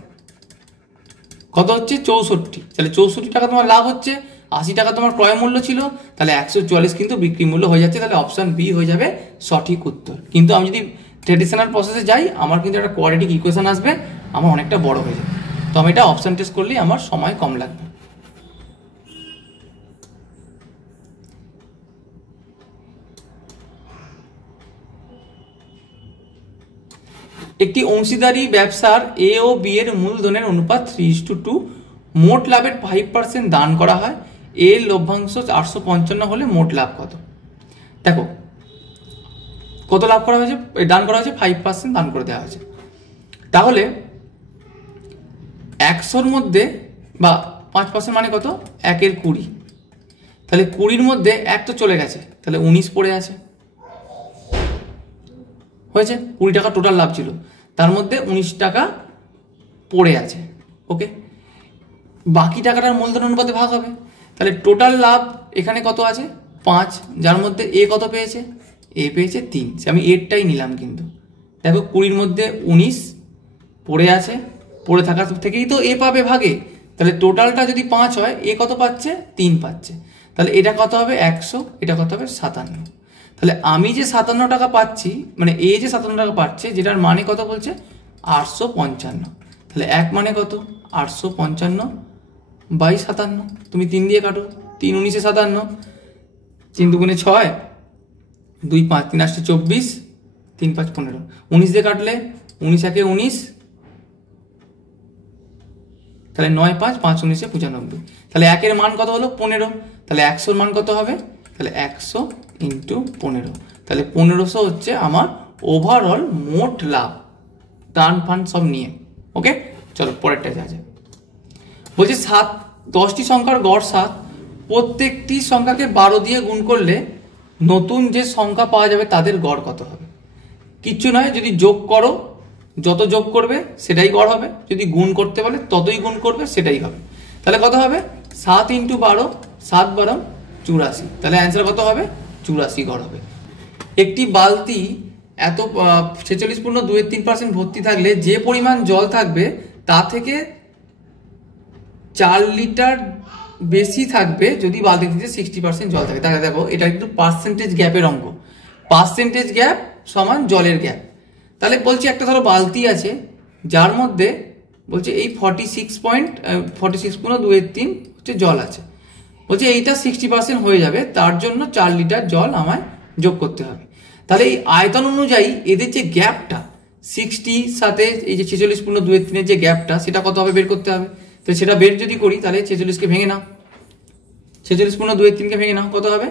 কত হচ্ছে 64, তাহলে 64 টাকা তোমার লাভ হচ্ছে, 80 টাকা তোমার ক্রয় মূল্য ছিল, তাহলে 144 কিন্তু বিক্রি মূল্য হয়ে যাচ্ছে। তাহলে অপশন বি হয়ে যাবে সঠিক উত্তর। কিন্তু আমি যদি ট্রেডিশনাল প্রসেসে যাই আমার কিন্তু একটা কোয়াড্রেটিক ইকুয়েশন আসবে, আমার অনেকটা বড় হয়ে যাবে। তো আমি এটা অপশন টেস্ট করলেই আমার সময় কম লাগবে। একটি অংশীদারি ব্যবসার এ ও বি এর মূলধনের অনুপাত 3:2, মোট লাভের 5% দান করা হয়, এর লভ্যাংশ 855 হলে মোট লাভ কত? দেখো কত লাভ করা হয়েছে, দান করা হয়েছে 5% দান করে দেওয়া হয়েছে। তাহলে 100-র মধ্যে বা 5% মানে কত 1-এর 20, তাহলে 20-র মধ্যে 1 তো চলে গেছে, তাহলে 19 পড়ে আছে হয়েছে। 20 টাকা টোটাল লাভ ছিল, তার মধ্যে 19 টাকা পড়ে আছে। ওকে, বাকি টাকাটার মূলধন অনুপাতে ভাগ হবে। তাহলে টোটাল লাভ এখানে কত আছে 5, যার মধ্যে এ কত পেয়েছে, এ পেয়েছে 3, আমি এরটাই নিলাম। কিন্তু দেখো 20-র মধ্যে 19 পড়ে আছে, পড়ে থাকার থেকেই তো এ পাবে ভাগে, তাহলে টোটালটা যদি 5 হয় এ কত পাচ্ছে 3 পাচ্ছে, তাহলে এটা কত হবে 100, এটা কত হবে 57। তাহলে আমি যে 57 টাকা পাচ্ছি, মানে এ যে 57 টাকা পাচ্ছে, যেটার মানে কত বলছে 855, তাহলে 1 মানে কত 855/57, তুমি 3 দিয়ে কাটো, 3 19 57, 3 2 6, 2 5, 3 8 24, 3 5 15, 19 দিয়ে কাটলে 19 1 19, তাহলে 9 5 5 19 95, তাহলে 1-এর মান কত হলো 15, তাহলে 100-র মান কত হবে, তাহলে 100 ইন্টু 15, তাহলে 1500 হচ্ছে আমার ওভারঅল মোট লাভ দান ফান্ড সব নিয়ে। ওকে, চলো পরেরটা যা যায়। বলছে 10টি সংখ্যার গড় 7, প্রত্যেকটি সংখ্যাকে 12 দিয়ে গুণ করলে নতুন যে সংখ্যা পাওয়া যাবে তাদের গড় কত হবে? কিচ্ছু নয়, যদি যোগ করো যত যোগ করবে সেটাই গড় হবে, যদি গুণ করতে বলে ততই গুণ করবে সেটাই হবে। তাহলে কত হবে 7 × 12 7 12 84, তাহলে অ্যান্সার কত হবে? 84 ঘর হবে। একটি বালতি এত 46.23% ভর্তি থাকলে যে পরিমাণ জল থাকবে তা থেকে 4 লিটার বেশি থাকবে যদি বালতিতে 60% জল থাকে। তাহলে দেখো এটা কিন্তু পার্সেন্টেজ গ্যাপের অঙ্ক, পার্সেন্টেজ গ্যাপ সমান জলের গ্যাপ। তাহলে বলছি একটা ধরো বালতি আছে যার মধ্যে বলছে এই 46.23 হচ্ছে জল আছে, বলছে এইটা 60% হয়ে যাবে, তার জন্য 4 লিটার জল আমায় যোগ করতে হবে। তাহলে এই আয়তন অনুযায়ী এদের যে গ্যাপটা 60 সাথে এই যে 46.23 যে গ্যাপটা সেটা কত হবে বের করতে হবে। তো সেটা বের যদি করি তাহলে 46কে ভেঙে নাও, 46.23কে ভেঙে নাও, কত হবে?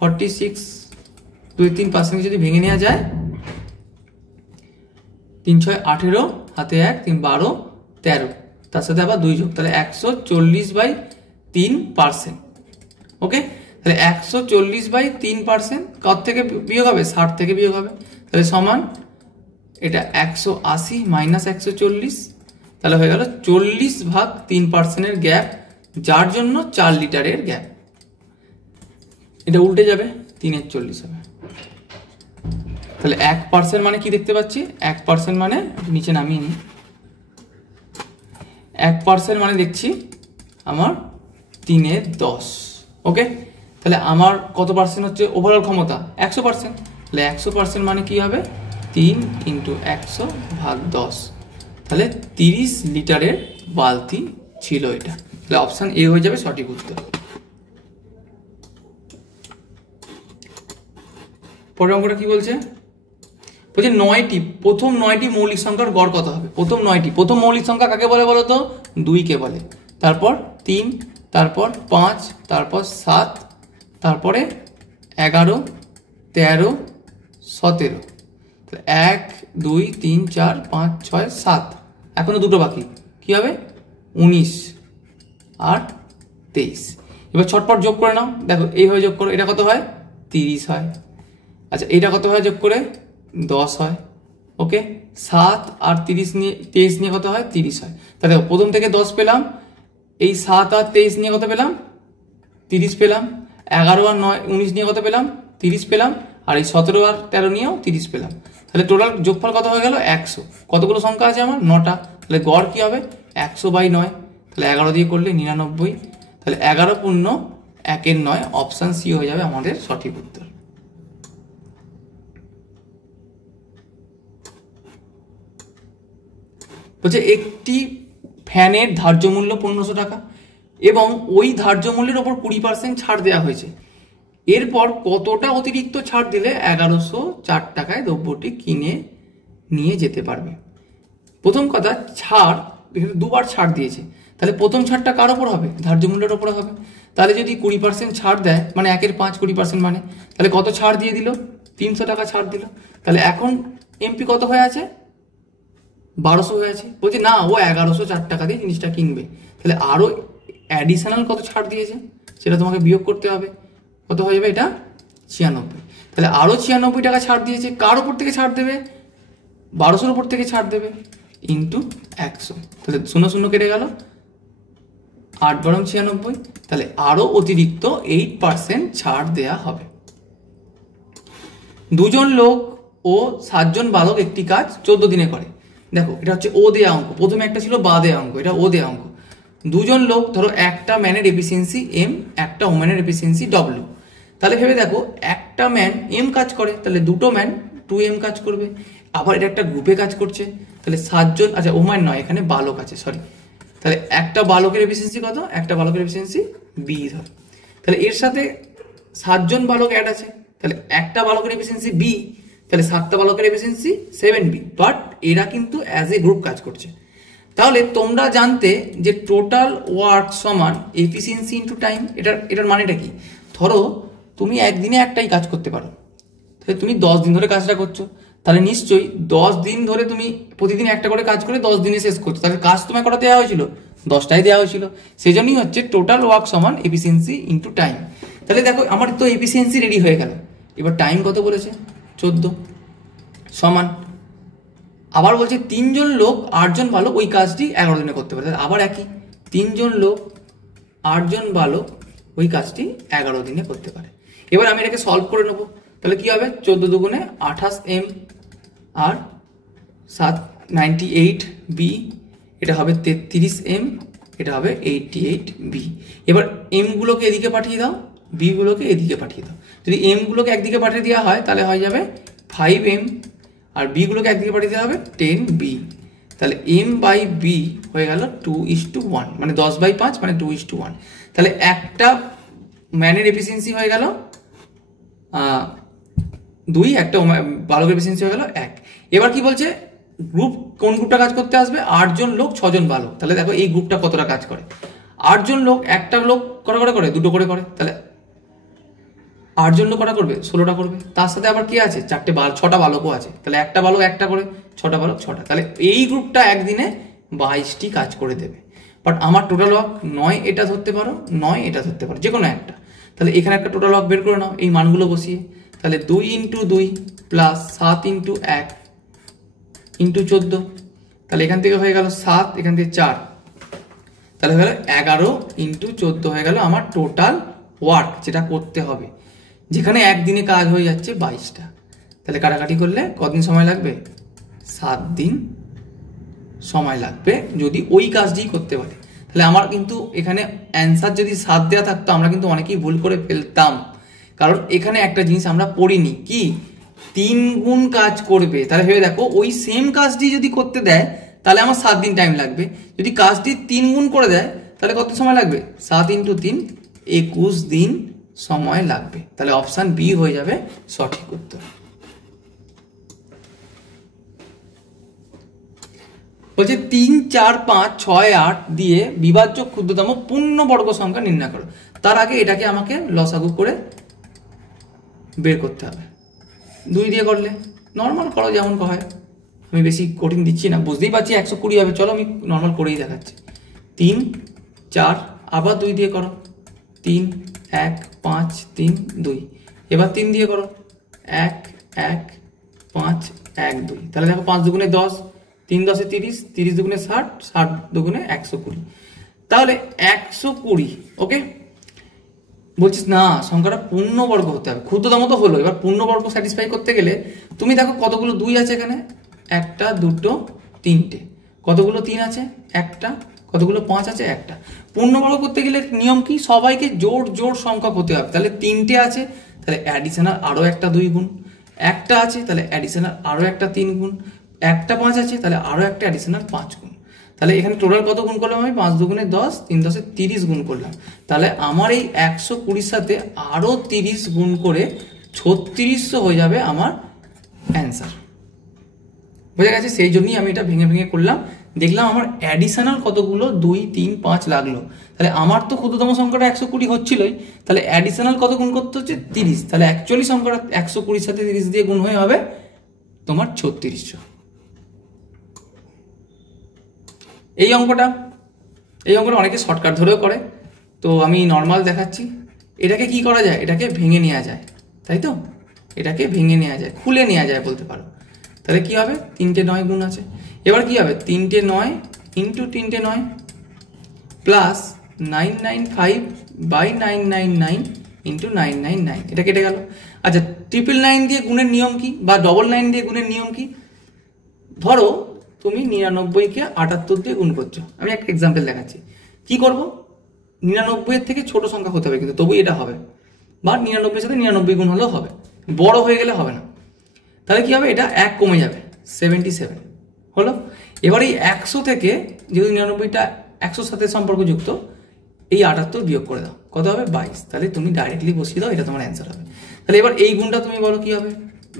46.23% যদি ভেঙে নেওয়া যায় 3 6 18, হাতে 1 3 12 13, তার সাথে আবার 2 যোগ, তাহলে 140/3%। ওকে, তাহলে 140/3% কত থেকে বিয়োগ হবে? 60 থেকে বিয়োগ হবে, তাহলে সমান এটা 180 মাইনাস 140, তাহলে হয়ে গেল 40/3% গ্যাপ, যার জন্য 4 লিটারের গ্যাপ। এটা উল্টে যাবে, 3 40 হবে। তাহলে 1% মানে কি দেখতে পাচ্ছি? 1% মানে নিচে নামিয়ে নিই, 1% মানে দেখছি আমার 3 10। ওকে, তাহলে আমার কত পার্সেন্ট হচ্ছে ওভারঅল ক্ষমতা? 100%। তাহলে 100% মানে কি হবে? 3 × 100/10, তাহলে 30 লিটারের বালতি ছিল এটা। তাহলে অপশন এ হয়ে যাবে সঠিক উত্তর। পরের অঙ্কটা কি বলছে? বলছে 9টি প্রথম 9টি মৌলিক সংখ্যার গড় কত হবে? প্রথম 9টি, প্রথম মৌলিক সংখ্যা কাকে বলে বলো তো? 2 কে বলে, তারপর 3, তারপর 5, তারপর 7, তারপরে 11 13 17, 1 2 3 4 5 6 7, এখনো দুটো বাকি, কি হবে? 19 আর 23। এবার ছটপট যোগ করে নাও, দেখো এইভাবে যোগ করো, এটা কত হয়? 30 হয়। আচ্ছা এটা কত হয় যোগ করে? 10 হয়। ওকে, 7 আর 30 নিয়ে 23 নিয়ে কত হয়? 30 হয়। তাহলে দেখো প্রথম থেকে 10 পেলাম, এই 7 আর 23 নিয়ে কত পেলাম? 30 পেলাম। 11 আর 19 নিয়ে কত পেলাম? 30 পেলাম। আর এই 17 আর 13 নিয়েও 30 পেলাম। তাহলে টোটাল যোগফল কত হয়ে গেল? 100। কতগুলো সংখ্যা আছে আমার? 9টা। তাহলে গড় কি হবে? 100/9। তাহলে 11 দিয়ে করলে 99। তাহলে 11 পূর্ণ 1 9, অপশন সি হয়ে যাবে আমাদের সঠিক উত্তর। বলছে একটি ফ্যানের ধার্য মূল্য 1500 টাকা এবং ওই ধার্য মূল্যের ওপর 20% ছাড় দেওয়া হয়েছে। এরপর কতটা অতিরিক্ত ছাড় দিলে 1104 টাকায় দ্রব্যটি কিনে নিয়ে যেতে পারবে? প্রথম কথা, ছাড় দুবার ছাড় দিয়েছে, তাহলে প্রথম ছাড়টা কার ওপর হবে? ধার্য মূল্যের ওপর হবে। তাহলে যদি 20% ছাড় দেয়, মানে 1/5 20%, মানে তাহলে কত ছাড় দিয়ে দিল? 300 টাকা ছাড় দিল। তাহলে এখন এমপি কত হয়ে আছে? 1200 হয়ে আছে। বলছে না, ও 1104 টাকা দিয়ে জিনিসটা কিনবে। তাহলে আরো অ্যাডিশনাল কত ছাড় দিয়েছে সেটা তোমাকে বিয়োগ করতে হবে। কত হয়ে যাবে? এটা 96। তাহলে আরো 96 টাকা ছাড় দিয়েছে। কার ওপর থেকে ছাড় দেবে? 1200-র ওপর থেকে ছাড় দেবে, ইন্টু 100। তাহলে 0 0 কেটে গেল, 8 12 96। তাহলে আরো অতিরিক্ত 8% ছাড় দেয়া হবে। দুজন লোক ও 7 জন বালক একটি কাজ 14 দিনে করে। দেখো এটা হচ্ছে ও দেয়া অঙ্ক, প্রথমে একটা ছিল বা দেয়া অঙ্ক, এটা ও দেয়া অঙ্ক। দুজন লোক, ধরো একটা ম্যানের এফিসিয়েন্সি এম, একটা ওম্যানের এফিসিয়েন্সি ডব্লিউ। তাহলে ভেবে দেখো, একটা ম্যান এম কাজ করে, তাহলে দুটো ম্যান 2m কাজ করবে। আবার এটা একটা গ্রুপে কাজ করছে, তাহলে 7 জন, আচ্ছা ওম্যান নয়, এখানে বালক আছে, সরি। তাহলে একটা বালকের এফিসিয়েন্সি কত? একটা বালকের এফিসিয়েন্সি বি ধর। তাহলে এর সাথে 7 জন বালক অ্যাড আছে, তাহলে একটা বালকের এফিসিয়েন্সি বি, তাহলে 7টা বালকের এফিসিয়েন্সি 7b, বাট এরা কিন্তু অ্যাজ এ গ্রুপ কাজ করছে। তাহলে তোমরা জানতে যে টোটাল ওয়ার্ক সমান এফিসিয়েন্সি ইন্টু টাইম। এটার মানেটা কি? ধরো তুমি একদিনে একটাই কাজ করতে পারো, তাহলে তুমি 10 দিন ধরে কাজটা করছো, তাহলে নিশ্চয়ই 10 দিন ধরে তুমি প্রতিদিন একটা করে কাজ করে 10 দিনে শেষ করছো, তাহলে কাজ তোমায় কটা দেওয়া হয়েছিল? 10টাই দেওয়া হয়েছিল। সেই জন্যই হচ্ছে টোটাল ওয়ার্ক সমান এফিসিয়েন্সি ইন্টু টাইম। তাহলে দেখো আমার তো এফিসিয়েন্সি রেডি হয়ে গেল, এবার টাইম কত বলেছে? 14 সমান। আবার বলছে 3 জন লোক 8 জন বালক ওই কাজটি 11 দিনে করতে পারে। আবার একই, 3 জন লোক 8 জন বালক ওই কাজটি 11 দিনে করতে পারে। এবার আমি এটাকে সলভ করে নেবো। তাহলে কি হবে, 14 দুগুণে 28 m আর 98 b, এটা হবে 33 m, এটা হবে 88 b। এবার m গুলোকে এদিকে পাঠিয়ে দাও, b গুলোকে এদিকে পাঠিয়ে দাও। যদি m গুলোকে একদিকে পাঠিয়ে দেওয়া হয় তাহলে হয়ে যাবে 5m, আর b গুলোকে একদিকে পাঠিয়ে দেওয়া হবে 10b। তাহলে m বাই b হয়ে গেল 2:1, মানে 10/5 মানে 2:1। তাহলে একটা ম্যানের এফিসিয়েন্সি হয়ে গেল 2, একটা বালকের এফিসিয়েন্সি হয়ে গেল 1। এবার কি বলছে, গ্রুপ কোন গ্রুপটা কাজ করতে আসবে, 8 জন লোক 6 জন বালক। তাহলে দেখো এই গ্রুপটা কতটা কাজ করে, 8 জন লোক, একটা লোক কটা করে, দুটো করে করে, তাহলে 8 জন লোক কটা করবে, 16টা করবে। তার সাথে আবার কি আছে, 6টা বালকও আছে, তাহলে একটা বালক একটা করে, 6টা বালক 6টা। তাহলে এই গ্রুপটা একদিনে 22টি কাজ করে দেবে। বাট আমার টোটাল ওয়ার্ক 9 এটা ধরতে পারো, 9 এটা ধরতে পারো, যে কোনো একটা। তাহলে এখানে একটা টোটাল ওয়ার্ক বের করে নাও এই মানগুলো বসিয়ে। তাহলে 2 × 2 প্লাস 7 × 1 × 14, তাহলে এখান থেকে হয়ে গেল 7, এখান থেকে 4, তাহলে হয়ে গেল 11 × 14 হয়ে গেল আমার টোটাল ওয়ার্ক যেটা করতে হবে, যেখানে একদিনে কাজ হয়ে যাচ্ছে 22টা। তাহলে কাটাকাটি করলে কতদিন সময় লাগবে, 7 দিন সময় লাগবে যদি ওই কাজটি করতে পারে। তাহলে আমার কিন্তু এখানে অ্যান্সার যদি 7 দেওয়া থাকতো আমরা কিন্তু অনেকেই ভুল করে ফেলতাম, কারণ এখানে একটা জিনিস আমরা পড়িনি, কি 3 গুণ কাজ করবে। তাহলে ভেবে দেখো, ওই সেম কাজটি যদি করতে দেয় তাহলে আমার 7 দিন টাইম লাগবে, যদি কাজটি 3 গুণ করে দেয় তাহলে কত সময় লাগবে, 7 × 3 21 দিন সময় লাগবে। তাহলে অপশন বি হয়ে যাবে সঠিক উত্তর। বলছে 3, 4, 5, 6, 8 দিয়ে বিভাজ্য ক্ষুদ্রতম পূর্ণবর্গ সংখ্যা নির্ণয় করো। তার আগে এটাকে আমাকে লসাগু করে বের করতে হবে। 2 দিয়ে করলে নর্মাল করো যেমন হয়, আমি বেশি কঠিন দিচ্ছি না, বুঝতেই পারছি 120 হবে। চলো আমি নর্মাল করেই দেখাচ্ছি। 3, 4, আবার 2 দিয়ে করো, 3, 1, 5, 3, 2। এবার 3 দিয়ে করো, 1, 1, 5, 1, 2। তাহলে দেখো 5 দুগুণে 10, 3 10 30, 30 দুগুণে 60, 60 দুগুণে 120। তাহলে 120, ওকে। বলছিস না সংখ্যাটা পূর্ণবর্গ হতে হবে, ক্ষুদ্রতম তো হলো, এবার পূর্ণবর্গ স্যাটিসফাই করতে গেলে তুমি দেখো কতগুলো 2 আছে এখানে, 1টা 2টো 3টে, কতগুলো 3 আছে, 1টা, কতগুলো 5 আছে, 1টা। পূর্ণবর্গ করতে গেলে নিয়ম কি, সবাইকে জোড় জোড় সংখ্যক হতে হবে। তাহলে 3টে আছে, তাহলে অ্যাডিশনাল আরো একটা 2 গুণ, 1টা আছে তাহলে অ্যাডিশনাল আরো একটা 3 গুণ, 1টা 5 আছে তাহলে আরো একটা অ্যাডিশনাল 5 গুণ। তাহলে এখানে টোটাল কত গুণ করলাম আমি, 5 দুগুণে 10, 3 10 30 গুণ করলাম। তাহলে আমার এই 120 সাথে আরো 30 গুণ করে 3600 হয়ে যাবে আমার অ্যান্সার। বোঝা গেছে? সেই জন্যই আমি এটা ভেঙে ভেঙে করলাম, দেখলাম আমার অ্যাডিশনাল কতগুলো 2, 3, 5 লাগলো। তাহলে আমার তো ক্ষুদ্রতম সংখ্যাটা 120 হচ্ছিলই, তাহলে অ্যাডিশনাল কত গুণ করতে হচ্ছে, 30। তাহলে অ্যাকচুয়ালি সংখ্যাটা 120 সাথে 30 দিয়ে গুণ হয়ে হবে তোমার 3600। এই অঙ্কটা অনেকে শর্টকাট ধরেও করে, তো আমি নর্মাল দেখাচ্ছি। এটাকে কি করা যায়, এটাকে ভেঙে নেওয়া যায়, তাই তো, এটাকে ভেঙে নেওয়া যায়, খুলে নেওয়া যায় বলতে পারো। তাহলে কি হবে, 3টে 9 গুণ আছে। এবার কি হবে, 3টে 9 ইন্টু 3টে 9 প্লাস 995/999 ইন্টু 999, এটা কেটে গেল। আচ্ছা, 999 দিয়ে গুণের নিয়ম কি, বা 999 দিয়ে গুণের নিয়ম কি, ধরো তুমি 99কে 78 দিয়ে গুণ করছো। আমি একটা এক্সাম্পল দেখাচ্ছি কি করব। 99 এর থেকে ছোট সংখ্যা হতে হবে কিন্তু তবুই এটা হবে, বা 99 এর সাথে 99 গুণ হলেও হবে, বড় হয়ে গেলে হবে না। তাহলে কি হবে, এটা 1 কমে যাবে, 77 হলো। এবার এই 100 থেকে যদি 99টা 100 সাথে সম্পর্কযুক্ত, এই 78 বিয়োগ করে দাও, কত হবে 22। তাহলে তুমি ডাইরেক্টলি বসিয়ে দাও, এটা তোমার অ্যান্সার হবে। তাহলে এবার এই গুণটা তুমি বলো কি হবে,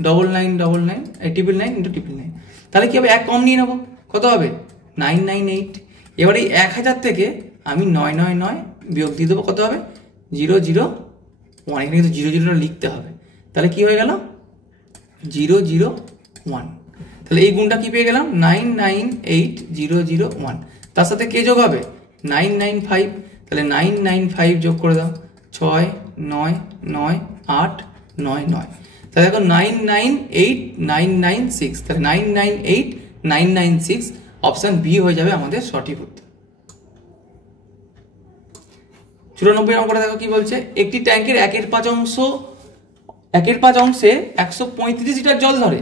9999 999 ইন্টু 999। তাহলে কি হবে, 1 কম নিয়ে নেবো, কত হবে 998। এবার এই 1000 থেকে আমি 999 বিয়োগ দিয়ে দেবো, কত হবে 001। এখানে কিন্তু 00 লিখতে হবে। তাহলে কি হয়ে গেল 001। তাহলে এই গুণটা কি পেয়ে গেলাম, 998001। তার সাথে কে যোগ হবে 995। তাহলে 995 যোগ করে দাও, 6 9 9 8 9 9। তাহলে দেখো 998996, তাহলে 998996 অপশন বি হয়ে যাবে আমাদের সঠিক উত্তর। 94 অঙ্কটা দেখো কি বলছে, একটি ট্যাঙ্কের 1/5 অংশে 135 লিটার জল ধরে।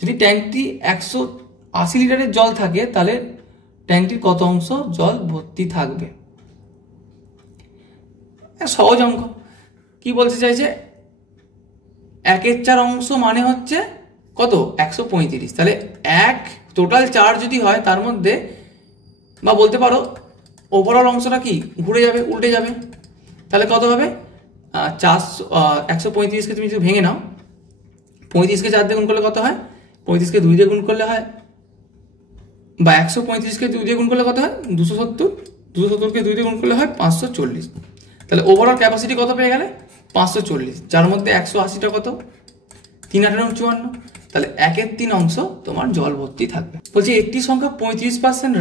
যদি ট্যাঙ্কটি 180 লিটারের জল থাকে তাহলে ট্যাঙ্কটির কত অংশ জল ভর্তি থাকবে? সহজ অঙ্ক। কি বলতে চাইছে, 1/4 অংশ মানে হচ্ছে কত 135, তাহলে এক টোটাল 4 যদি হয় তার মধ্যে, বা বলতে পারো ওভারঅল অংশটা কি ঘুরে যাবে, উল্টে যাবে, তাহলে কত হবে 135কে তুমি যদি ভেঙে নাও, 35কে 4 দিয়ে গুণ করলে কত হয়, 35কে 2 দিয়ে গুণ করলে হয়, বা 135কে 2 দিয়ে গুণ করলে কত হয় 270, 270কে 2 দিয়ে গুণ করলে হয় 540। তাহলে ওভারঅল ক্যাপাসিটি কত পেয়ে গেলে 540, যার মধ্যে 180টা কত 3×8=54, তাহলে 1/3 অংশ তোমার জল ভর্তি থাকবে। বলছি একটি সংখ্যা 35%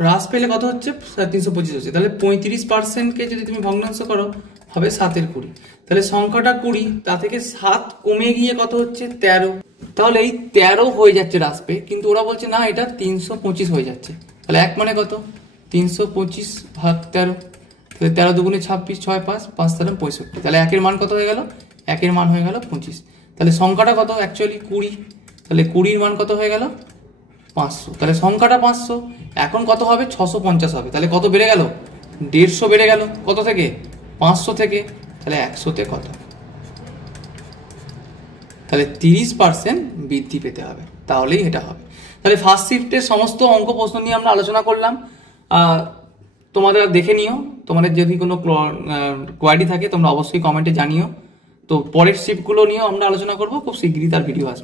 হ্রাস পেলে কত হচ্ছে 325 হচ্ছে, তাহলে 35%কে যদি তুমি ভগ্নাংশ করো হবে 7/20, তাহলে সংখ্যাটা 20, তা থেকে 7 কমে গিয়ে কত হচ্ছে 13, তাহলে এই 13 হয়ে যাচ্ছে হ্রাস পেয়ে, কিন্তু ওরা বলছে না এটা 325 হয়ে যাচ্ছে। তাহলে এক মানে কত 325 ভাগ 13, তাহলে 13 দুগুণে 26, 6 5, 5 13 65, তাহলে একের মান কত হয়ে গেল, একের মান হয়ে গেল 25, তাহলে সংখ্যাটা কত অ্যাকচুয়ালি 20, তাহলে 20-র মান কত হয়ে গেল 500, তাহলে সংখ্যাটা 500, এখন কত হবে 650 হবে, তাহলে কত বেড়ে গেল 150 বেড়ে গেল, কত থেকে 500 থেকে, তাহলে 100-তে কত, তাহলে 30% বৃদ্ধি পেতে হবে, তাহলেই এটা হবে। তাহলে ফার্স্ট শিফটের সমস্ত অঙ্ক প্রশ্ন নিয়ে আমরা আলোচনা করলাম, তোমাদের দেখে নিও, তোমাদের যদি কোনো কোয়ারি থাকে তোমরা অবশ্যই কমেন্টে জানিও। তো পরের শিফটগুলো নিয়েও আমরা আলোচনা করবো, খুব শীঘ্রই তার ভিডিও আসবে।